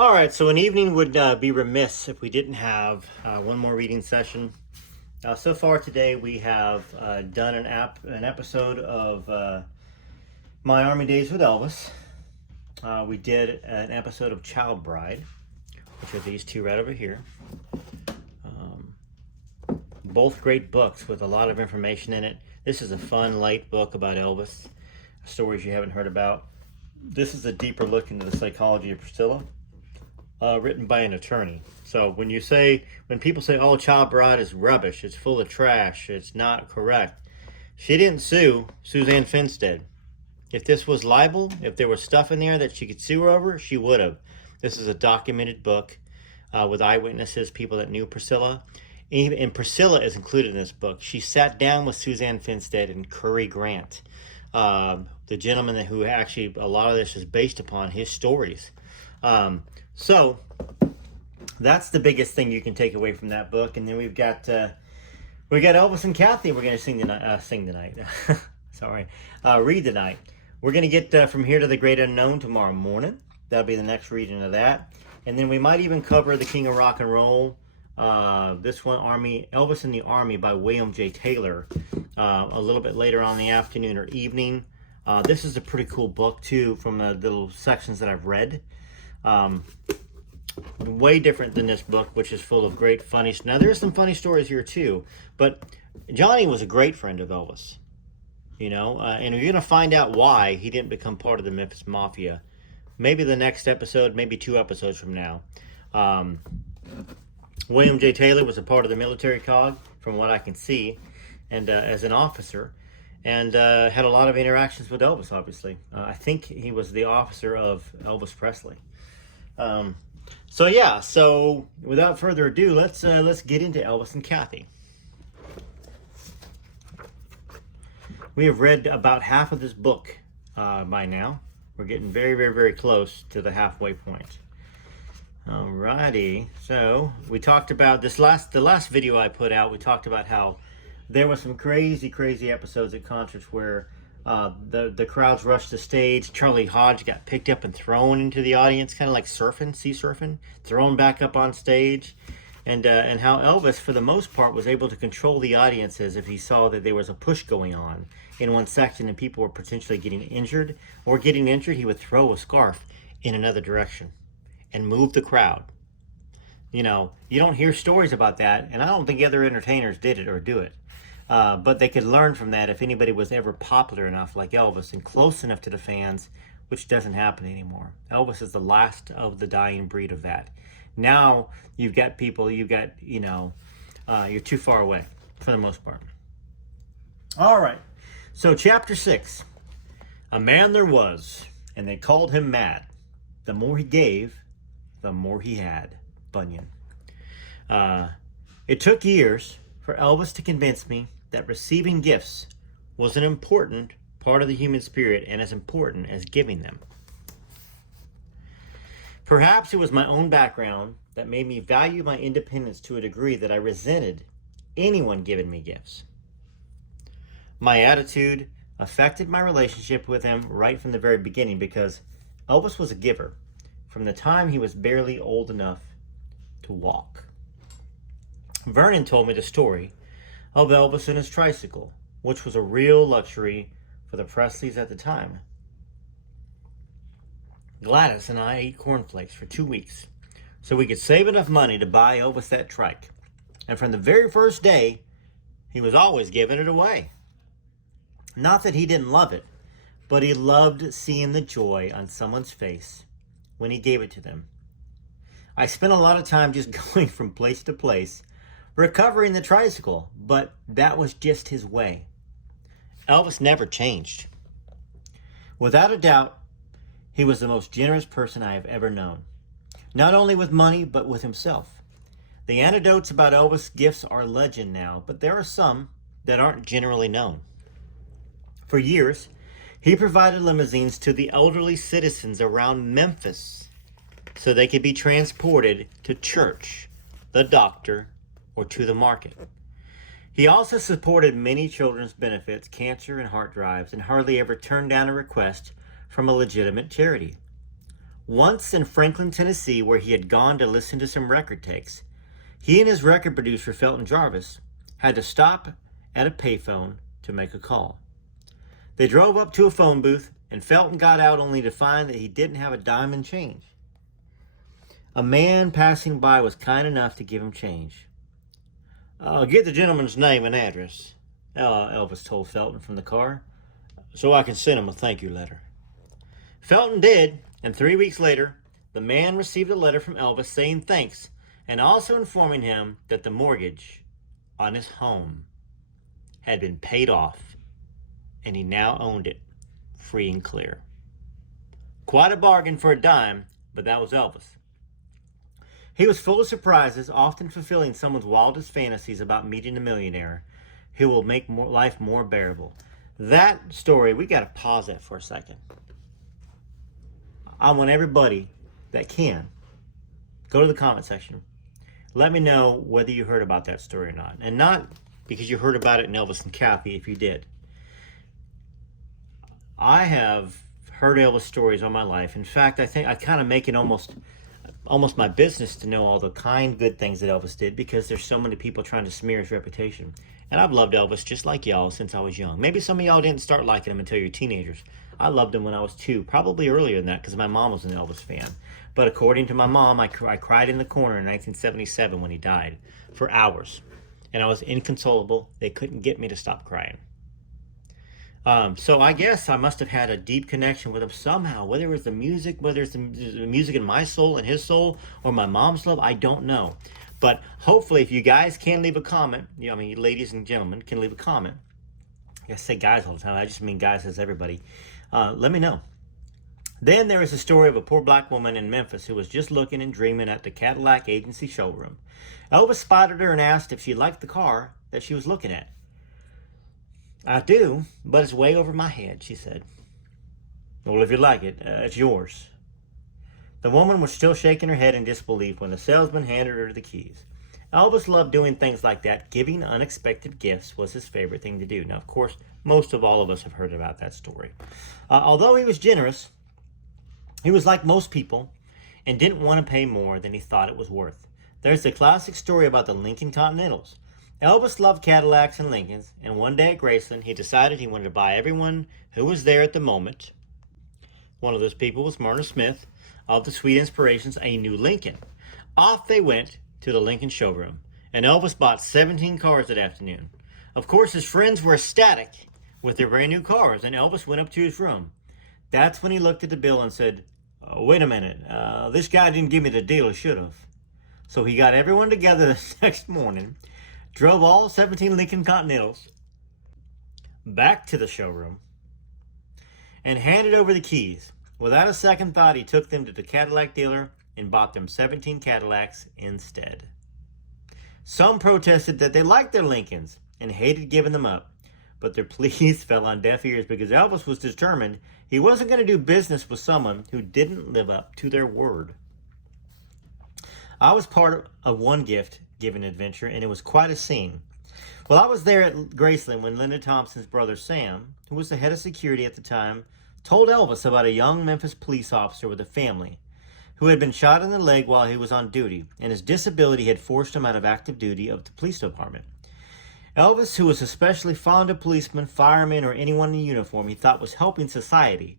All right, so an evening would be remiss if we didn't have one more reading session. So far today, we have done an episode of My Army Days with Elvis. We did an episode of Child Bride, which are these two right over here. Both great books with a lot of information in it. This is a fun, light book about Elvis, stories you haven't heard about. This is a deeper look into the psychology of Priscilla. Written by an attorney. So when people say, oh, Child Bride is rubbish, it's full of trash, it's not correct, she didn't sue Suzanne Finstead. If this was libel, if there was stuff in there that she could sue her over, she would have. This is a documented book with eyewitnesses, people that knew Priscilla. And Priscilla is included in this book. She sat down with Suzanne Finstead and Curry Grant, the gentleman who actually, a lot of this is based upon his stories. So that's the biggest thing you can take away from that book. And then we got Elvis and Kathy. We're going to sing tonight. Sorry, read tonight. We're going to get from here to the great unknown tomorrow morning. That'll be the next reading of that. And then we might even cover the King of Rock and Roll. This one, Elvis in the Army by William J. Taylor. A little bit later on in the afternoon or evening. This is a pretty cool book too, from the little sections that I've read. Way different than this book, which is full of great funny. Now there's some funny stories here too, but Johnny was a great friend of Elvis, and you're gonna find out why he didn't become part of the Memphis Mafia. Maybe the next episode, maybe 2 episodes from now. William J. Taylor was a part of the military cog, from what I can see, and as an officer, and had a lot of interactions with Elvis. Obviously, I think he was the officer of Elvis Presley. So without further ado, let's get into Elvis and Kathy. We have read about half of this book by now. We're getting very, very, very close to the halfway point. Alrighty, so we talked about the last video I put out. We talked about how there were some crazy episodes at concerts where the crowds rushed the stage. Charlie Hodge got picked up and thrown into the audience, kind of like sea surfing, thrown back up on stage, and how Elvis, for the most part, was able to control the audiences if he saw that there was a push going on in one section and people were potentially getting injured. He would throw a scarf in another direction and move the crowd. You don't hear stories about that, and I don't think other entertainers did it or do it. But they could learn from that if anybody was ever popular enough like Elvis and close enough to the fans, which doesn't happen anymore. Elvis is the last of the dying breed of that. Now you've got people, you're too far away for the most part. All right, so chapter 6. A man there was, and they called him mad. The more he gave, the more he had. Bunyan. It took years for Elvis to convince me that receiving gifts was an important part of the human spirit and as important as giving them. Perhaps it was my own background that made me value my independence to a degree that I resented anyone giving me gifts. My attitude affected my relationship with him right from the very beginning because Elvis was a giver from the time he was barely old enough to walk. Vernon told me the story of Elvis and his tricycle, which was a real luxury for the Presleys at the time. Gladys and I ate cornflakes for 2 weeks so we could save enough money to buy Elvis that trike. And from the very first day, he was always giving it away. Not that he didn't love it, but he loved seeing the joy on someone's face when he gave it to them. I spent a lot of time just going from place to place, recovering the tricycle, but that was just his way. Elvis never changed. Without a doubt, he was the most generous person I have ever known. Not only with money, but with himself. The anecdotes about Elvis' gifts are legend now, but there are some that aren't generally known. For years, he provided limousines to the elderly citizens around Memphis so they could be transported to church, the doctor, or to the market. He also supported many children's benefits, cancer and heart drives, and hardly ever turned down a request from a legitimate charity. Once in Franklin, Tennessee, where he had gone to listen to some record takes, he and his record producer, Felton Jarvis, had to stop at a payphone to make a call. They drove up to a phone booth, and Felton got out only to find that he didn't have a dime in change. A man passing by was kind enough to give him change. "I'll get the gentleman's name and address," Elvis told Felton from the car, "so I can send him a thank you letter." Felton did, and 3 weeks later, the man received a letter from Elvis saying thanks and also informing him that the mortgage on his home had been paid off and he now owned it free and clear. Quite a bargain for a dime, but that was Elvis. He was full of surprises, often fulfilling someone's wildest fantasies about meeting a millionaire who will make life more bearable. That story, we got to pause that for a second. I want everybody that can go to the comment section. Let me know whether you heard about that story or not. And not because you heard about it in Elvis and Kathy, if you did. I have heard Elvis stories all my life. In fact, I think I kind of make it almost my business to know all the kind, good things that Elvis did, because there's so many people trying to smear his reputation. And I've loved Elvis just like y'all since I was young. Maybe some of y'all didn't start liking him until you're teenagers. I loved him when I was 2, probably earlier than that, because my mom was an Elvis fan. But according to my mom, I cried in the corner in 1977 when he died for hours. And I was inconsolable. They couldn't get me to stop crying. So I guess I must have had a deep connection with him somehow, whether it was the music, whether it's the music in my soul and his soul, or my mom's love, I don't know. But hopefully, if you guys can leave a comment, ladies and gentlemen can leave a comment. I say guys all the time. I just mean guys as everybody. Let me know. Then there is a story of a poor black woman in Memphis who was just looking and dreaming at the Cadillac agency showroom. Elvis spotted her and asked if she liked the car that she was looking at. "I do, but it's way over my head," she said. "Well, if you like it, it's yours." The woman was still shaking her head in disbelief when the salesman handed her the keys. Elvis loved doing things like that. Giving unexpected gifts was his favorite thing to do. Now, of course, most of all of us have heard about that story. Although he was generous, he was like most people and didn't want to pay more than he thought it was worth. There's the classic story about the Lincoln Continentals. Elvis loved Cadillacs and Lincolns, and one day at Graceland, he decided he wanted to buy everyone who was there at the moment. One of those people was Myrna Smith of the Sweet Inspirations, a new Lincoln. Off they went to the Lincoln showroom, and Elvis bought 17 cars that afternoon. Of course, his friends were ecstatic with their brand new cars, and Elvis went up to his room. That's when he looked at the bill and said, "Wait a minute, this guy didn't give me the deal he should have." So he got everyone together the next morning, drove all 17 Lincoln Continentals back to the showroom, and handed over the keys. Without a second thought, he took them to the Cadillac dealer and bought them 17 Cadillacs instead. Some protested that they liked their Lincolns and hated giving them up, but their pleas fell on deaf ears because Elvis was determined he wasn't going to do business with someone who didn't live up to their word. I was part of one gift-giving adventure, and it was quite a scene. Well, I was there at Graceland when Linda Thompson's brother Sam, who was the head of security at the time, told Elvis about a young Memphis police officer with a family who had been shot in the leg while he was on duty, and his disability had forced him out of active duty of the police department. Elvis, who was especially fond of policemen, firemen, or anyone in uniform he thought was helping society,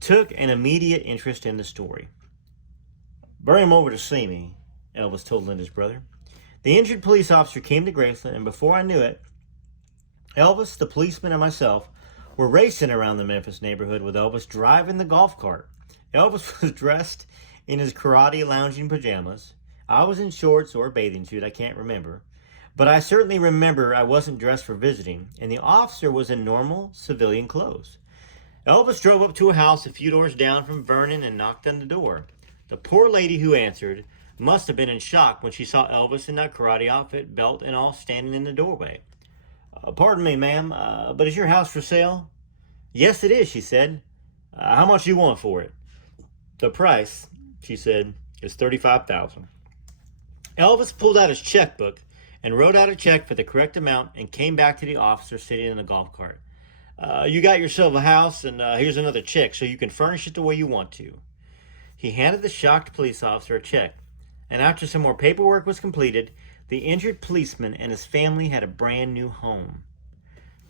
took an immediate interest in the story. "Bring him over to see me," Elvis told Linda's brother. The injured police officer came to Graceland, and before I knew it, Elvis, the policeman, and myself were racing around the Memphis neighborhood with Elvis driving the golf cart. Elvis was dressed in his karate lounging pajamas. I was in shorts or a bathing suit, I can't remember. But I certainly remember I wasn't dressed for visiting, and the officer was in normal civilian clothes. Elvis drove up to a house a few doors down from Vernon and knocked on the door. The poor lady who answered must have been in shock when she saw Elvis in that karate outfit, belt and all, standing in the doorway. "Pardon me, ma'am, but is your house for sale?" "Yes, it is," she said. "How much do you want for it?" "The price," she said, "is $35,000. Elvis pulled out his checkbook and wrote out a check for the correct amount and came back to the officer sitting in the golf cart. You got yourself a house, and here's another check so you can furnish it the way you want to. He handed the shocked police officer a check, and after some more paperwork was completed, the injured policeman and his family had a brand new home.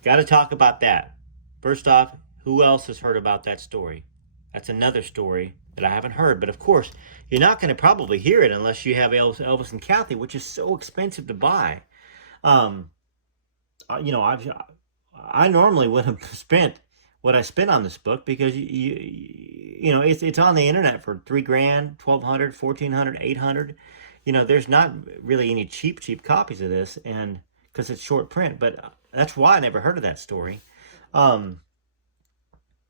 Got to talk about that. First off, who else has heard about that story? That's another story that I haven't heard, but of course, you're not going to probably hear it unless you have Elvis and Kathy, which is so expensive to buy. Um, you know, I normally would have spent what I spent on this book because you know it's on the internet for $3,000, 1,200, 1,400, 800. You know, there's not really any cheap copies of this, and because it's short print. But that's why I never heard of that story. Um,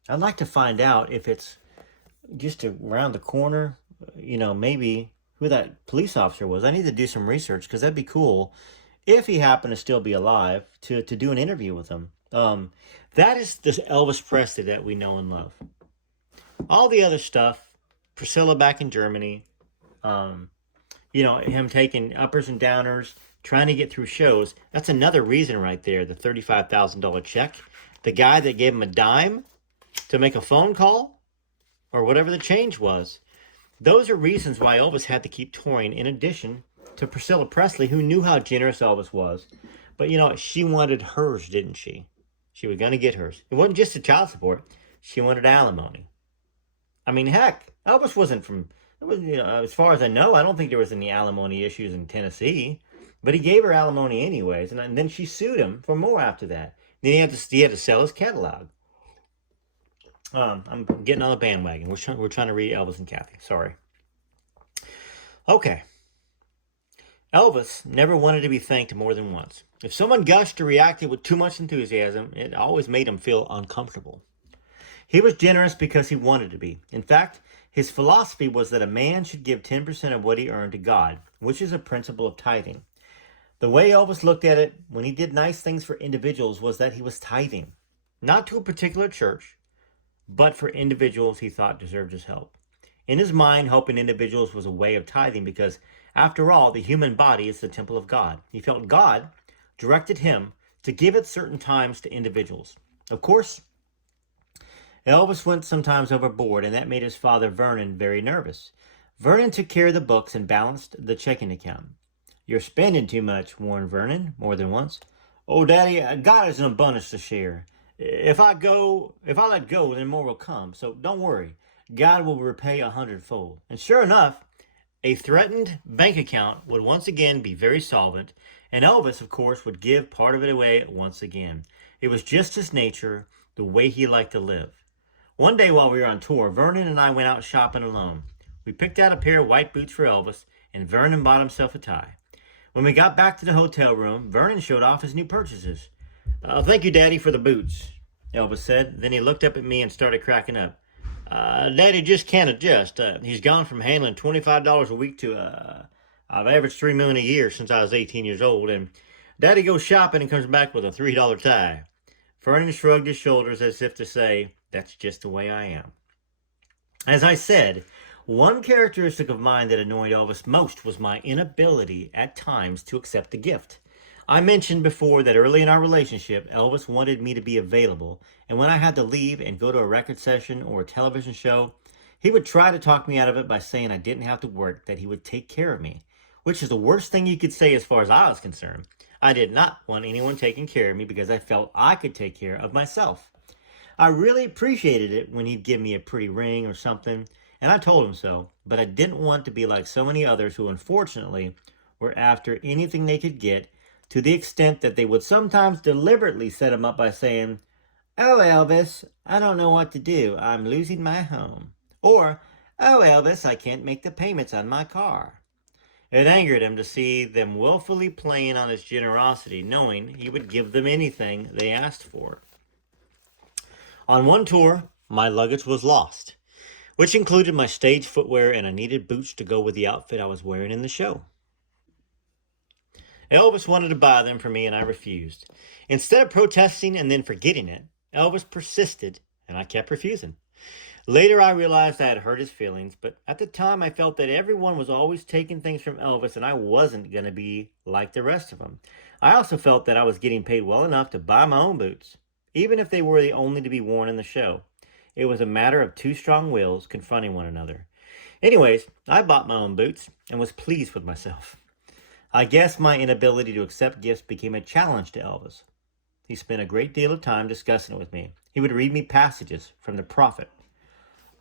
I'd like to find out if it's just around the corner. You know, maybe who that police officer was. I need to do some research because that'd be cool if he happened to still be alive to do an interview with him. That is this Elvis Presley that we know and love. All the other stuff, Priscilla back in Germany, you know, him taking uppers and downers, trying to get through shows. That's another reason right there, the $35,000 check. The guy that gave him a dime to make a phone call, or whatever the change was. Those are reasons why Elvis had to keep touring, in addition to Priscilla Presley, who knew how generous Elvis was. But, you know, she wanted hers, didn't she? She was going to get hers. It wasn't just the child support. She wanted alimony. I mean, heck, Elvis wasn't from, it was, you know, as far as I know, I don't think there was any alimony issues in Tennessee. But he gave her alimony anyways, and then she sued him for more after that. Then he had to sell his catalog. I'm getting on the bandwagon. We're trying to read Elvis and Kathy. Sorry. Okay. Elvis never wanted to be thanked more than once. If someone gushed or reacted with too much enthusiasm, it always made him feel uncomfortable. He was generous because he wanted to be. In fact, his philosophy was that a man should give 10% of what he earned to God, which is a principle of tithing. The way Elvis looked at it when he did nice things for individuals was that he was tithing, not to a particular church, but for individuals he thought deserved his help. In his mind, helping individuals was a way of tithing because, after all, the human body is the temple of God. He felt God directed him to give at certain times to individuals. Of course, Elvis went sometimes overboard, and that made his father, Vernon, very nervous. Vernon took care of the books and balanced the checking account. "You're spending too much," warned Vernon more than once. "Oh, Daddy, God has an abundance to share. If I let go, then more will come. So don't worry. God will repay 100-fold." And sure enough, a threatened bank account would once again be very solvent, and Elvis, of course, would give part of it away once again. It was just his nature, the way he liked to live. One day while we were on tour, Vernon and I went out shopping alone. We picked out a pair of white boots for Elvis, and Vernon bought himself a tie. When we got back to the hotel room, Vernon showed off his new purchases. "Thank you, Daddy, for the boots," Elvis said. Then he looked up at me and started cracking up. "Daddy just can't adjust. He's gone from handling $25 a week to, I've averaged $3 million a year since I was 18 years old, and Daddy goes shopping and comes back with a $3 tie." Vernon shrugged his shoulders as if to say, "That's just the way I am." As I said, one characteristic of mine that annoyed Elvis most was my inability at times to accept the gift. I mentioned before that early in our relationship, Elvis wanted me to be available, and when I had to leave and go to a record session or a television show, he would try to talk me out of it by saying I didn't have to work, that he would take care of me, which is the worst thing you could say as far as I was concerned. I did not want anyone taking care of me because I felt I could take care of myself. I really appreciated it when he'd give me a pretty ring or something, and I told him so, but I didn't want to be like so many others who unfortunately were after anything they could get, to the extent that they would sometimes deliberately set him up by saying, "Oh, Elvis, I don't know what to do. I'm losing my home." Or, "Oh, Elvis, I can't make the payments on my car." It angered him to see them willfully playing on his generosity, knowing he would give them anything they asked for. On one tour, my luggage was lost, which included my stage footwear, and I needed boots to go with the outfit I was wearing in the show. Elvis wanted to buy them for me, and I refused. Instead of protesting and then forgetting it, Elvis persisted, and I kept refusing. Later, I realized I had hurt his feelings, but at the time, I felt that everyone was always taking things from Elvis, and I wasn't going to be like the rest of them. I also felt that I was getting paid well enough to buy my own boots. even if they were the only to be worn in the show. It was a matter of two strong wills confronting one another. Anyways, I bought my own boots and was pleased with myself. I guess my inability to accept gifts became a challenge to Elvis. He spent a great deal of time discussing it with me. He would read me passages from the prophet.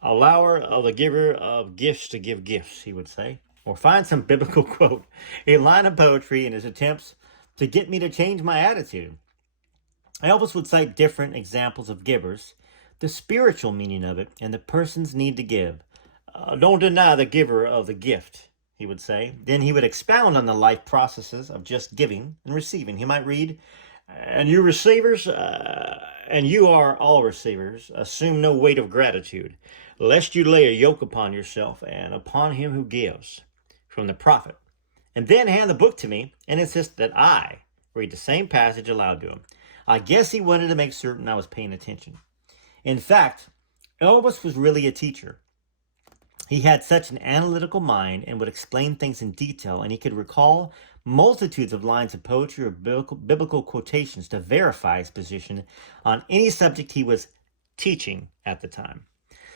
Allow the giver of gifts to give gifts, he would say, or find some biblical quote, a line of poetry in his attempts to get me to change my attitude. Elvis would cite different examples of givers, the spiritual meaning of it, and the person's need to give. Don't deny the giver of the gift, he would say. Then he would expound on the life processes of just giving and receiving. He might read, and you receivers, and you are all receivers, assume no weight of gratitude, lest you lay a yoke upon yourself and upon him who gives, from the prophet. And then hand the book to me and insist that I read the same passage aloud to him. I guess he wanted to make certain I was paying attention. In fact, Elvis was really a teacher. He had such an analytical mind and would explain things in detail, and he could recall multitudes of lines of poetry or biblical quotations to verify his position on any subject he was teaching at the time.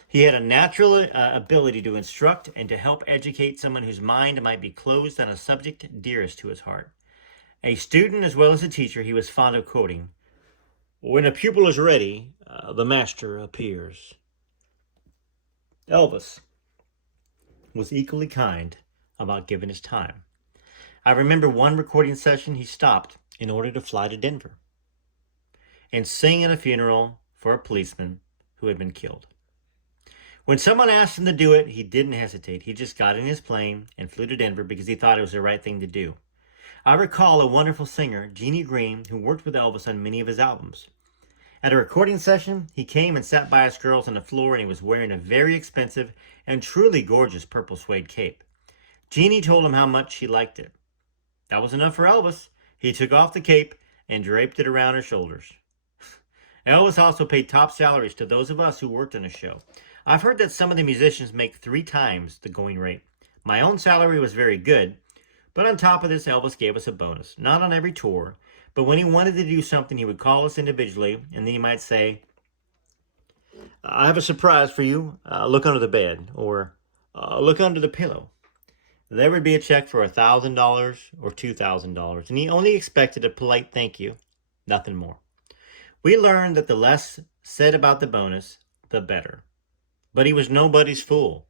He had a natural ability to instruct and to help educate someone whose mind might be closed on a subject dearest to his heart. A student as well as a teacher, he was fond of quoting, "When a pupil is ready, the master appears." Elvis was equally kind about giving his time. I remember one recording session he stopped in order to fly to Denver and sing at a funeral for a policeman who had been killed. When someone asked him to do it, he didn't hesitate. He just got in his plane and flew to Denver because he thought it was the right thing to do. I recall a wonderful singer, Jeannie Green, who worked with Elvis on many of his albums. At a recording session, he came and sat by us girls on the floor, and he was wearing a very expensive and truly gorgeous purple suede cape. Jeannie told him how much she liked it. That was enough for Elvis. He took off the cape and draped it around her shoulders. Elvis also paid top salaries to those of us who worked on the show. I've heard that some of the musicians make 3 times the going rate. My own salary was very good, but on top of this, Elvis gave us a bonus. Not on every tour, but when he wanted to do something, he would call us individually, and then he might say, "I have a surprise for you. Look under the bed," or "Look under the pillow." There would be a check for $1,000 or $2,000, and he only expected a polite thank you, nothing more. We learned that the less said about the bonus, the better. But he was nobody's fool.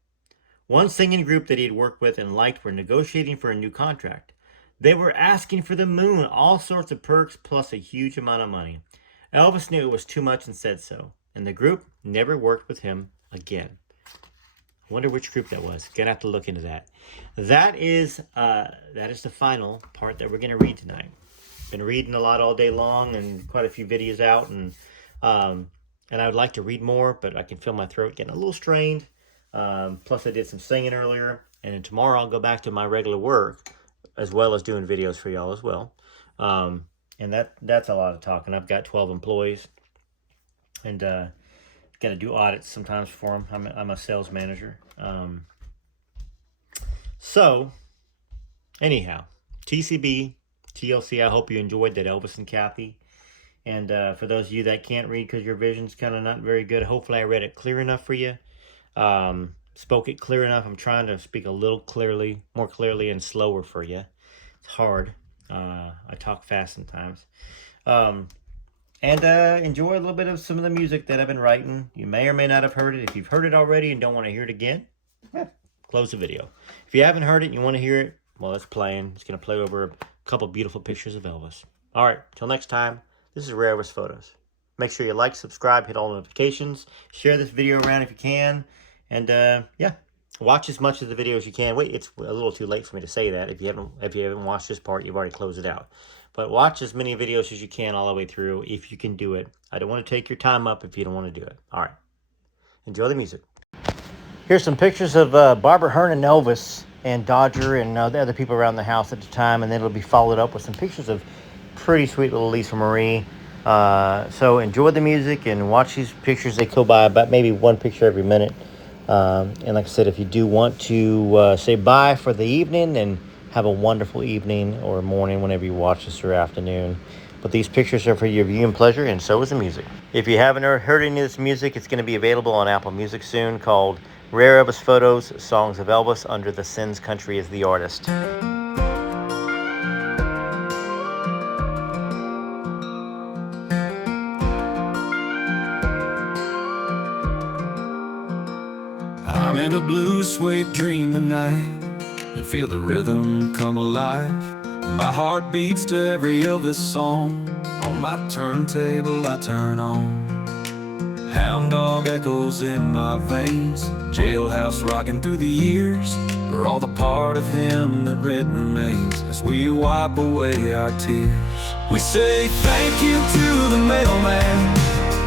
One singing group that he had worked with and liked were negotiating for a new contract. They were asking for the moon, all sorts of perks, plus a huge amount of money. Elvis knew it was too much and said so, and the group never worked with him again. I wonder which group that was. Gonna have to look into that. That is the final part that we're gonna read tonight. Been reading a lot all day long and quite a few videos out, and I would like to read more, but I can feel my throat getting a little strained. Plus I did some singing earlier, and then tomorrow I'll go back to my regular work, as well as doing videos for y'all as well. And that's a lot of talking. I've got 12 employees, and got to do audits sometimes for them. I'm a sales manager. So, anyhow, TCB, TLC, I hope you enjoyed that Elvis and Kathy. And for those of you that can't read because your vision's kind of not very good, hopefully I read it clear enough for you. Spoke it clear enough. I'm trying to speak a little more clearly and slower for you. It's hard. I talk fast sometimes. And enjoy a little bit of some of the music that I've been writing. You may or may not have heard it. If you've heard it already and don't want to hear it again, close the video. If you haven't heard it and you want to hear it, well, it's playing. It's going to play over a couple beautiful pictures of Elvis. All right, till next time, this is Rare Elvis Photos. Make sure you like, subscribe, hit all notifications, share this video around if you can, and yeah, watch as much of the video as you can. Wait, it's a little too late for me to say that. If you haven't watched this part, you've already closed it out. But watch as many videos as you can all the way through if you can do it. I don't want to take your time up if you don't want to do it. All right, enjoy the music. Here's some pictures of Barbara Hearn and Elvis and Dodger and the other people around the house at the time, and then it'll be followed up with some pictures of pretty sweet little Lisa Marie. So enjoy the music and watch these pictures. They go by about maybe one picture every minute. And like I said, if you do want to say bye for the evening, and have a wonderful evening or morning whenever you watch this, or afternoon. But these pictures are for your viewing pleasure, and so is the music. If you haven't heard any of this music, it's going to be available on Apple Music soon, called Rare Elvis Photos, Songs of Elvis, under the Sins Country as the artist. I'm in a blue suede dream tonight, and feel the rhythm come alive. My heart beats to every Elvis song. On my turntable I turn on. Hound dog echoes in my veins, jailhouse rocking through the years. We're all the part of him that red remains as we wipe away our tears. We say thank you to the mailman,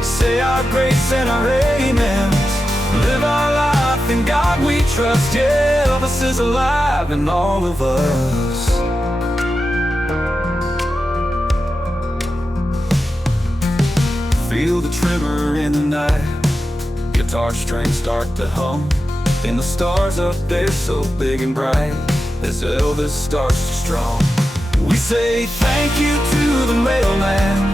say our grace and our amens. Live our life in God we trust. Yeah, Elvis is alive in all of us. Feel the tremor in the night, guitar strings start to hum. And the stars up there so big and bright as Elvis starts to strum. We say thank you to the mailman,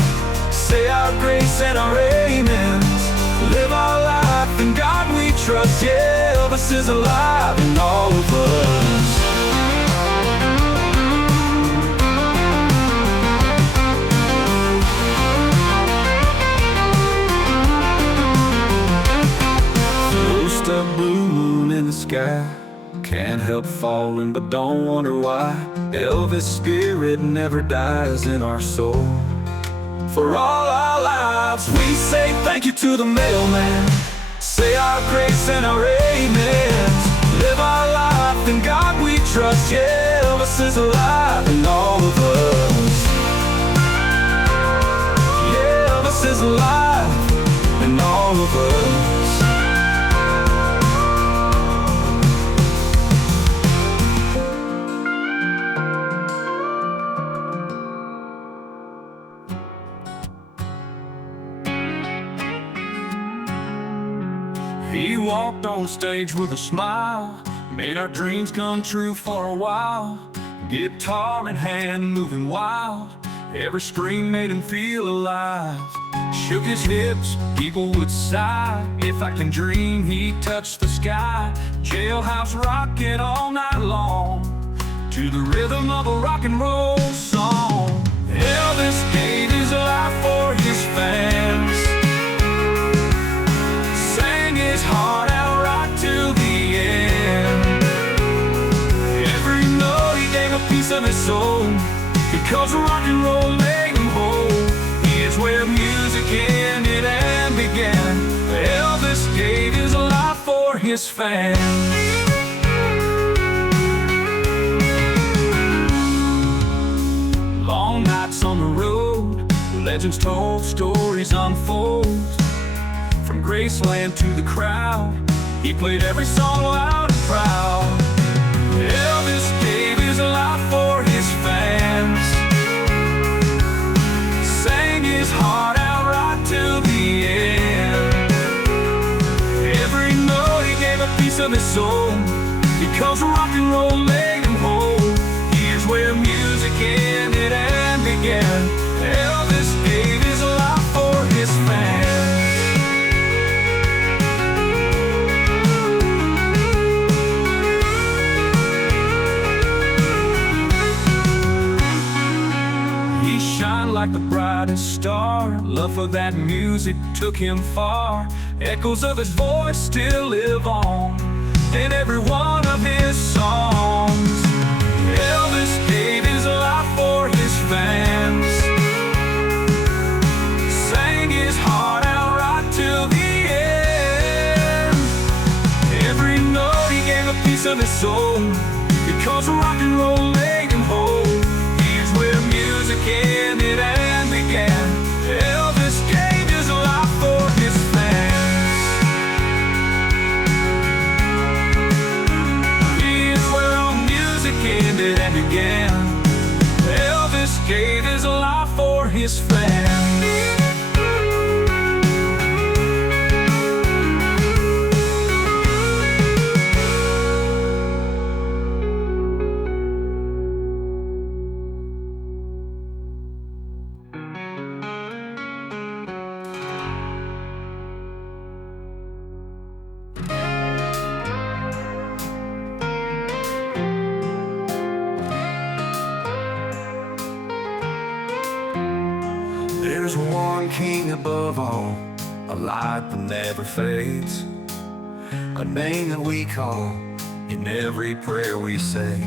say our grace and our amens. Live our life in God we trust. Yeah, Elvis is alive in all of us. Just a blue moon in the sky, can't help falling but don't wonder why. Elvis' spirit never dies in our soul. For all our lives we say thank you to the mailman, say our grace and our amens. Live our life in God we trust. Yeah, Elvis is alive in all of us. Yeah, Elvis is alive in all of us. He walked on stage with a smile, made our dreams come true for a while. Guitar in hand, moving wild, every scream made him feel alive. Shook his hips, people would sigh. If I can dream, he touched the sky. Jailhouse rocking all night long, to the rhythm of a rock and roll song. Elvis gave his life for his fans, his heart out right till the end. Every note he gave a piece of his soul, because rock and roll made him whole. Here's where music ended and began. Elvis gave his life for his fans. Long nights on the road, legends told, stories unfold. From Graceland to the crowd, he played every song loud and proud. Elvis gave his life for his fans, sang his heart out right till the end. Every note he gave a piece of his soul, because rock and roll made him whole. Here's where music ended and began. Elvis gave his life for his fans. Like the brightest star, love for that music took him far. Echoes of his voice still live on in every one of his songs. Elvis gave his life for his fans, sang his heart out right till the end. Every note he gave a piece of his soul, because rock and roll made him whole. Here's where music ended and began. Elvis gave his life for his fans. Here's where all music ended and began. Elvis gave his life for his fans. There's one king above all, a light that never fades, a name that we call in every prayer we say.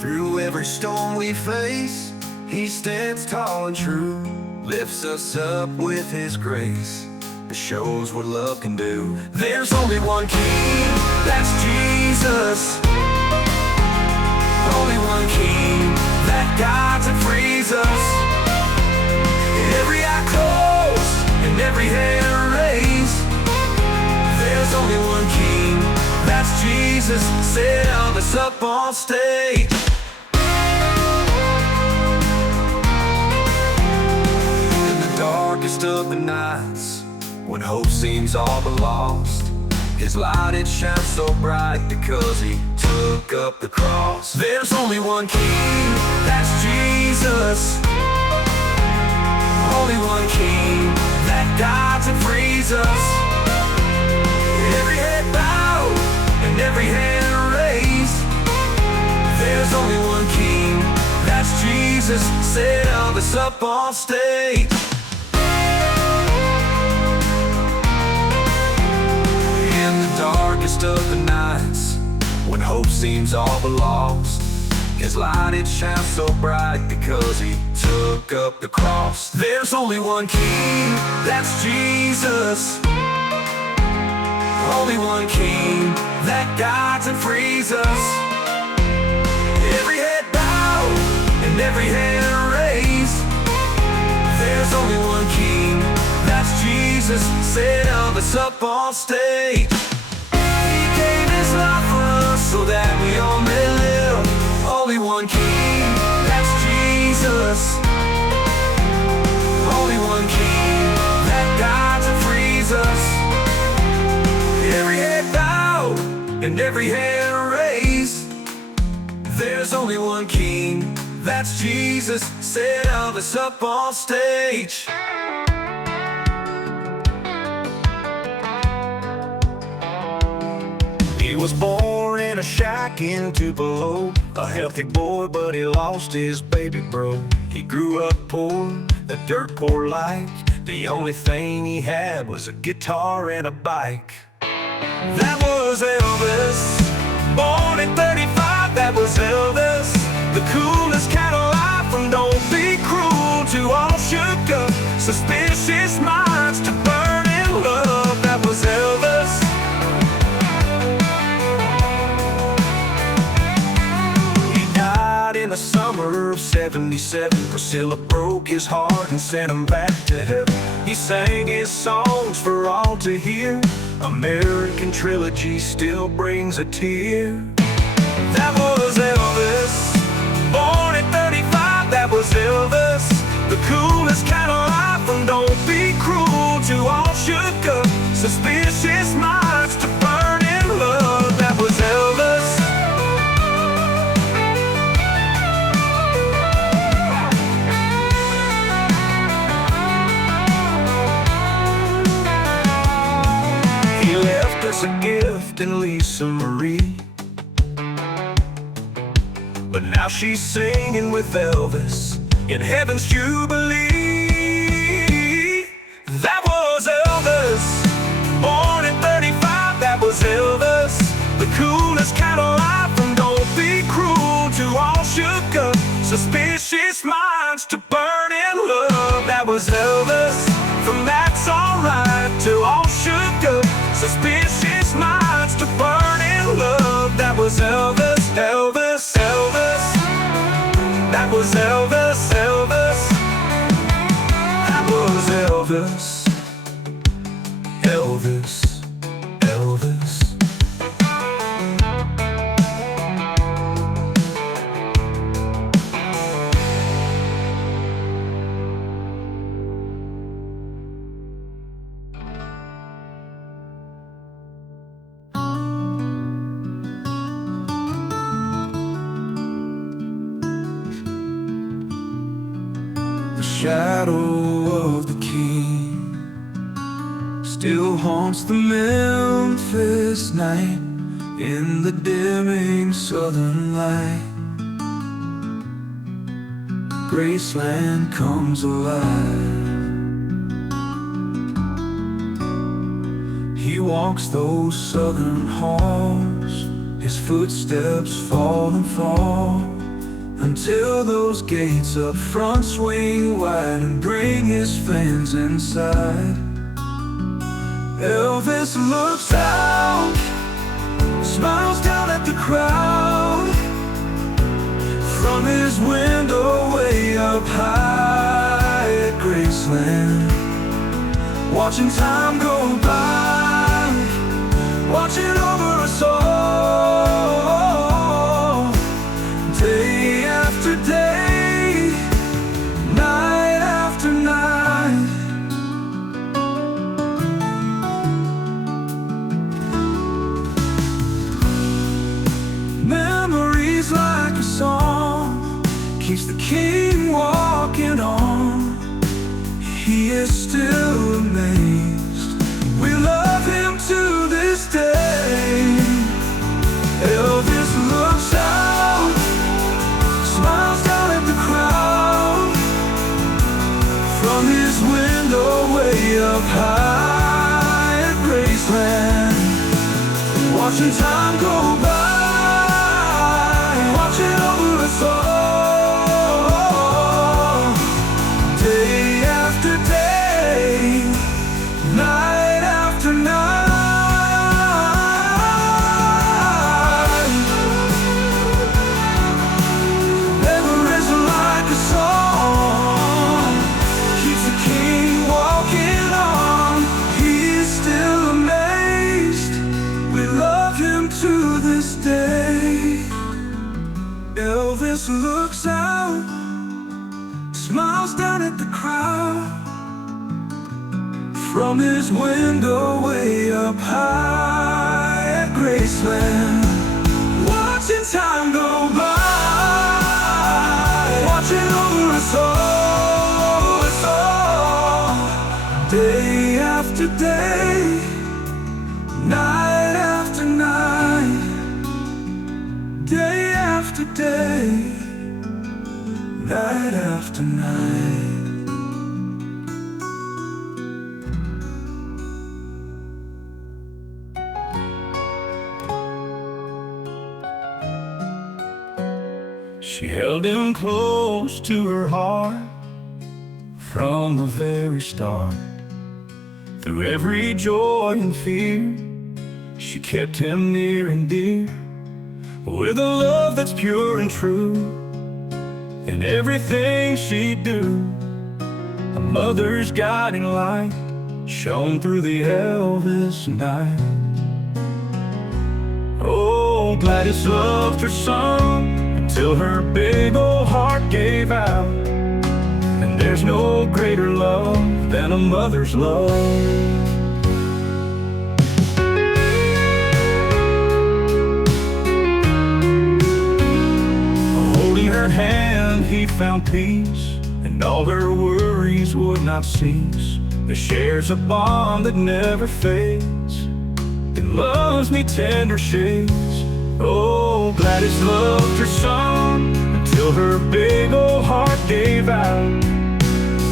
Through every storm we face, he stands tall and true, lifts us up with his grace, and shows what love can do. There's only one king, that's Jesus. Only one king that guides and frees us. Every eye closed and every hand raised. There's only one king, that's Jesus. Set Elvis up on stage. In the darkest of the nights, when hope seems all but lost, his light, it shines so bright because he took up the cross. There's only one king, that's Jesus. Only one king that guides and frees us. Every head bowed and every hand raised. There's only one king, that's Jesus. Set Elvis up on stage. In the darkest of the nights, when hope seems all but lost, his light, it shines so bright because he took up the cross. There's only one king, that's Jesus. Only one king that guides and frees us. Every head bowed and every hand raised. There's only one king, that's Jesus. Set Elvis up on stage. He gave his life for us so that we all may live. Only one king, that's Jesus. Only one king that guides and frees us. Every head bowed and every hand raised. There's only one king, that's Jesus. Set Elvis up on stage. He was born in a shack in Tupelo, a healthy boy, but he lost his baby bro. He grew up poor, the dirt poor life. The only thing he had was a guitar and a bike. That was Elvis, born in 35, that was Elvis. The coolest kind of life, from don't be cruel to all shook up, suspicious minds to burn in love. That was Elvis. In the summer of '77, Priscilla broke his heart and sent him back to heaven. He sang his songs for all to hear. American Trilogy still brings a tear. That was Elvis, born at 35, that was Elvis. The coolest kind of life, from don't be cruel to all shook up, suspicious minds to burn in love. That was Elvis. A gift in Lisa Marie, but now she's singing with Elvis in heaven's jubilee. That was Elvis, born in 35, that was Elvis. The coolest kind of life, from don't be cruel to all shook up, suspicious minds to burn in love. That was Elvis, from that's alright to all shook up, suspicious minds to burn in love. That was Elvis, Elvis, Elvis. That was Elvis, Elvis. That was Elvis, Elvis, Elvis. Shadow of the king still haunts the Memphis night. In the dimming southern light, Graceland comes alive. he walks those southern halls, his footsteps fall and fall, until those gates up front swing wide and bring his fans inside. Elvis looks out, smiles down at the crowd, from his window way up high at Graceland, watching time go by, watching over us all, day after day, night after night. Memories like a song keeps the king walking on. He is still amazed. We love him to this day. Elvis looks out, smiles down at the crowd, from his window way up high at Graceland, watching time go by, watching over us all, day after day, night after night. Memories like a song keeps the king walking on. He's still amazed. We love him to this day. Elvis looks out, smiles down at the crowd, from his window way up high at Graceland, watching time go by, watching over us all, day after day, night after night, day after day, night after night. She held him close to her heart from the very start. Through every joy and fear, she kept him near and dear, with a love that's pure and true. In everything she'd do, a mother's guiding light shone through the Elvis night. Oh, Gladys loved her son till her big old heart gave out. And there's no greater love than a mother's love. Holding her hand, he found peace, and all her worries would not cease. There shares a bond that never fades. It loves me tender shades. Oh, Gladys loved her son until her big old heart gave out.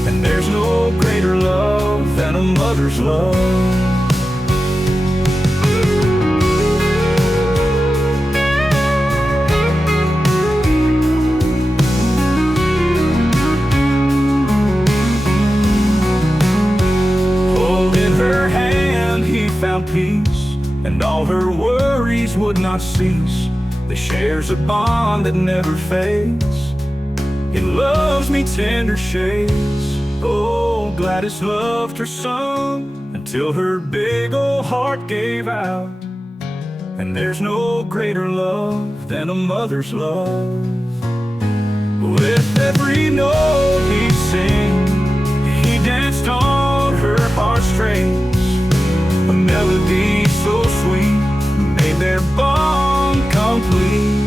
And there's no greater love than a mother's love. Holding her hand, he found peace, and all her worries would not cease. They shares a bond that never fades. It loves me tender shades. Oh, Gladys loved her son until her big old heart gave out. And there's no greater love than a mother's love. With every note he'd sing, he danced on her heartstrings. A melody so sweet made their bond complete.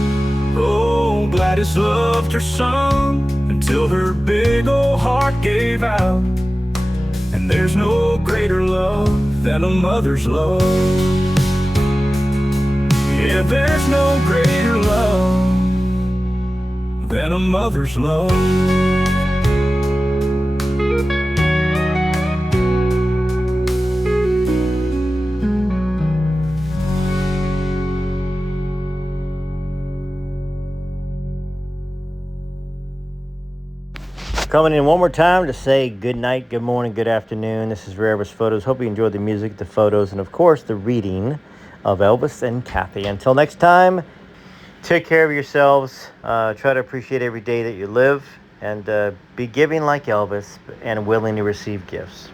Oh, Gladys loved her son until her big old heart gave out. And there's no greater love than a mother's love. Yeah, there's no greater love than a mother's love. Coming in one more time to say good night, good morning, good afternoon. This is Rare Elvis Photos. Hope you enjoyed the music, the photos, and of course the reading of Elvis and Kathy. Until next time, take care of yourselves. Try to appreciate every day that you live, and be giving like Elvis and willing to receive gifts.